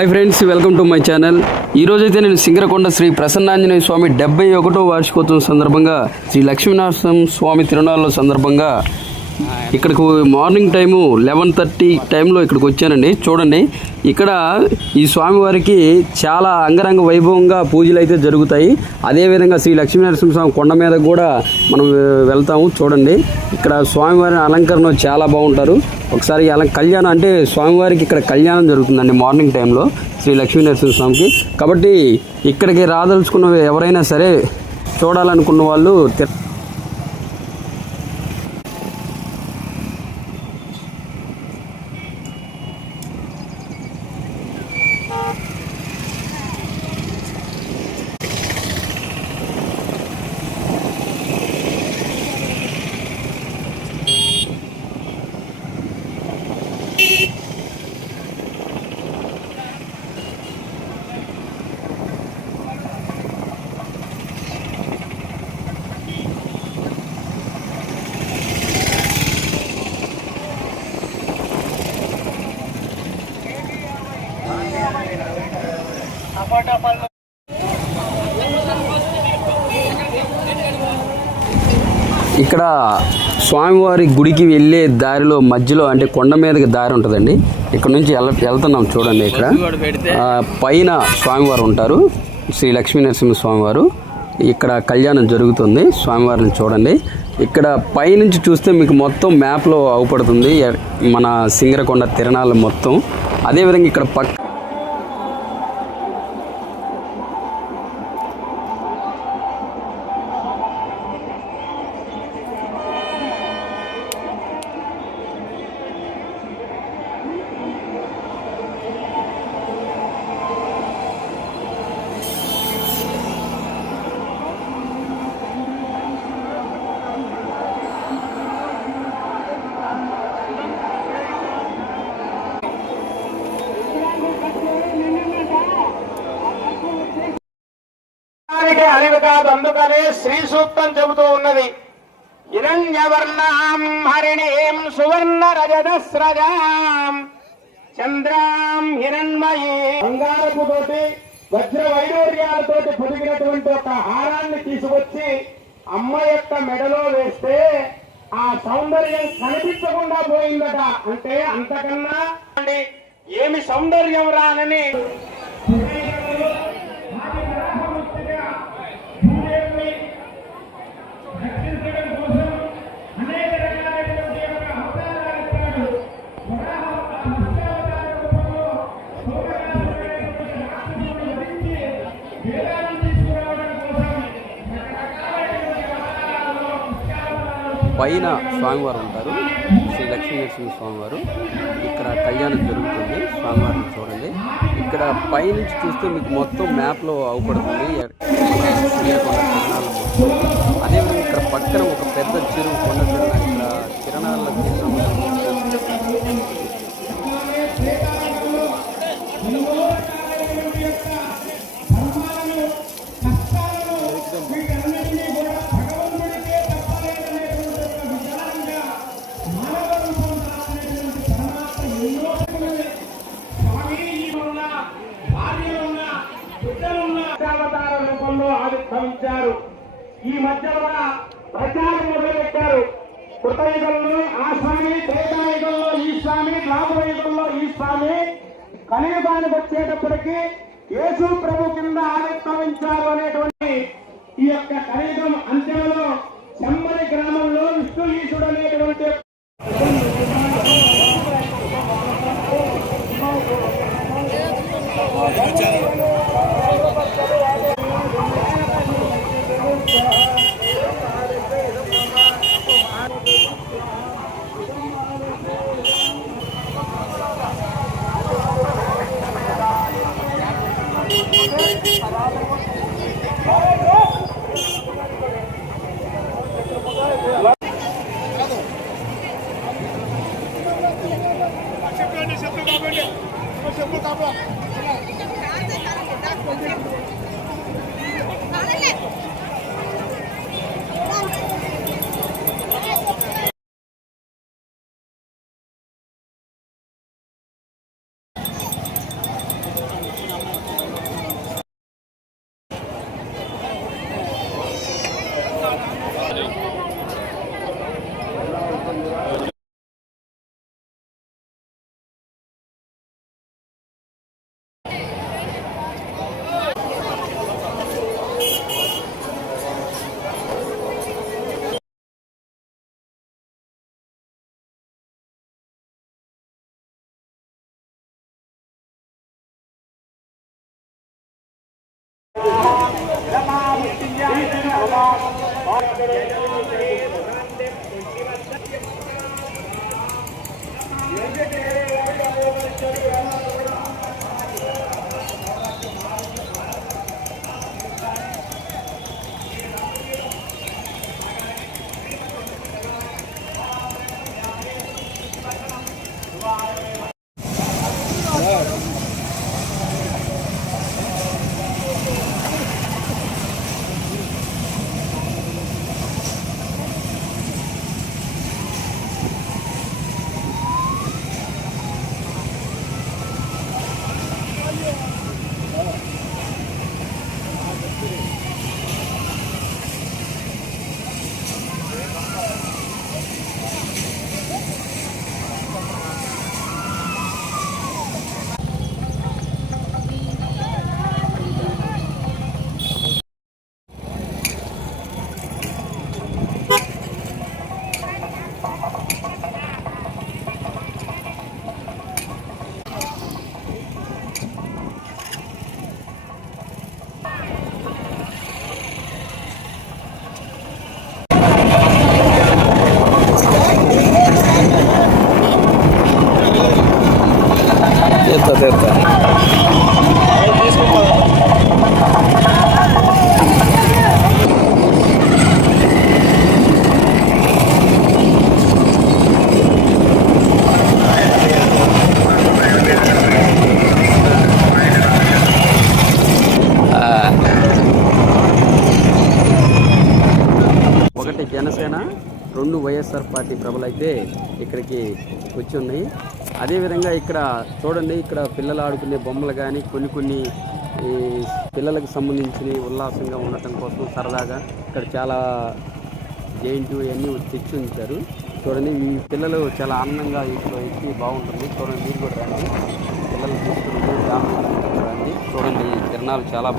Hi friends, welcome to my channel. ఈరోజైతే నేను సింగరకొండ శ్రీ ప్రసన్నాంజనేయ స్వామి 71వ వార్షికోత్సవం సందర్భంగా శ్రీ లక్ష్మీనరసింహ స్వామి తిరునాళ్ళ సందర్భంగా ఇక్కడికి మార్నింగ్ టైము 11:30 టైంలో ఇక్కడికి వచ్చానండి. చూడండి, ఇక్కడ ఈ స్వామివారికి చాలా అంగరంగ వైభవంగా పూజలు అయితే జరుగుతాయి. అదేవిధంగా శ్రీ లక్ష్మీనరసింహ స్వామి కొండ మీద కూడా మనం వెళ్తాము. చూడండి, ఇక్కడ స్వామివారి అలంకరణ చాలా బాగుంటారు. ఒకసారి కళ్యాణం అంటే స్వామివారికి ఇక్కడ కళ్యాణం జరుగుతుందండి మార్నింగ్ టైంలో శ్రీ లక్ష్మీనరసింహ స్వామికి. కాబట్టి ఇక్కడికి రాదలుచుకున్న ఎవరైనా సరే చూడాలనుకున్న వాళ్ళు ఇక్కడ స్వామివారి గుడికి వెళ్ళే దారిలో మధ్యలో అంటే కొండ మీదకి దారి ఉంటుందండి. ఇక్కడ నుంచి వెళ్తున్నాం. చూడండి, ఇక్కడ పైన స్వామివారు ఉంటారు, శ్రీ లక్ష్మీనరసింహ స్వామివారు. ఇక్కడ కళ్యాణం జరుగుతుంది. స్వామివారిని చూడండి. ఇక్కడ పైనుంచి చూస్తే మీకు మొత్తం మ్యాప్లో అవుపడుతుంది మన సింగరకొండ తిరణాలు మొత్తం. అదేవిధంగా ఇక్కడ అలివి కాదు, అందుకనే శ్రీ సూక్తం చెబుతూ ఉన్నది. హిరణ్యవర్ణాం హరిణీం సువర్ణ రజతస్రజాం చంద్రాం హిరణ్మయీ. బంగారపు తోటి వజ్ర వైడూర్యాలతోటి పొదిగినటువంటి ఒక హారాన్ని తీసుకొచ్చి అమ్మ యొక్క మెడలో వేస్తే ఆ సౌందర్యం కనిపించకుండా పోయిందట. అంటే అంతకన్నా ఏమి సౌందర్యం రానని పైన స్వామివారు ఉంటారు, శ్రీ లక్ష్మీనరసింహ స్వామివారు. ఇక్కడ కళ్యాణం జరుగుతుంది. స్వామివారిని చూడండి. ఇక్కడ పైనుంచి చూస్తే మీకు మొత్తం మ్యాప్లో అవుపడుతుంది శ్రీకొండ తిరణాలు మొత్తం. అదేవిధంగా ఇక్కడ పక్కన ఒక పెద్ద చెరువు, కొండ చెరువు. ఇక్కడ తిరణాల ఆవిర్భవించారు. ఈ మధ్యలో ప్రచారం మొదలుపెట్టారు. కృతయుగంలో ఆ స్వామి, త్రేతాయుగంలో ఈ స్వామి, ద్వాపరయుగంలో ఈ స్వామి, కలియుగానికి వచ్చేటప్పటికి యేసు ప్రభు కింద ఆవిర్భవించారు అనేటువంటి ఈ యొక్క కలియుగం అంత్యంలో చెమ్మలి గ్రామంలో విష్ణు ఈశుడు అనేటువంటి ఒకటి జనసేన, 2 వైఎస్ఆర్ పార్టీ ప్రభలు అయితే ఇక్కడికి వచ్చి ఉన్నాయి. అదేవిధంగా ఇక్కడ చూడండి, ఇక్కడ పిల్లలు ఆడుకునే బొమ్మలు కానీ కొన్ని పిల్లలకు సంబంధించి ఉల్లాసంగా ఉండటం కోసం సరదాగా ఇక్కడ చాలా జైంట్ ఇవన్నీ తెచ్చి ఉంచారు. చూడండి, ఈ పిల్లలు చాలా ఆనందంగా ఇంట్లో ఎక్కి బాగుంటుంది. చూడండి, మీరు కూడా రండి, పిల్లలు తీసుకుని రండి. చూడండి, ఈ తిరణాలు చాలా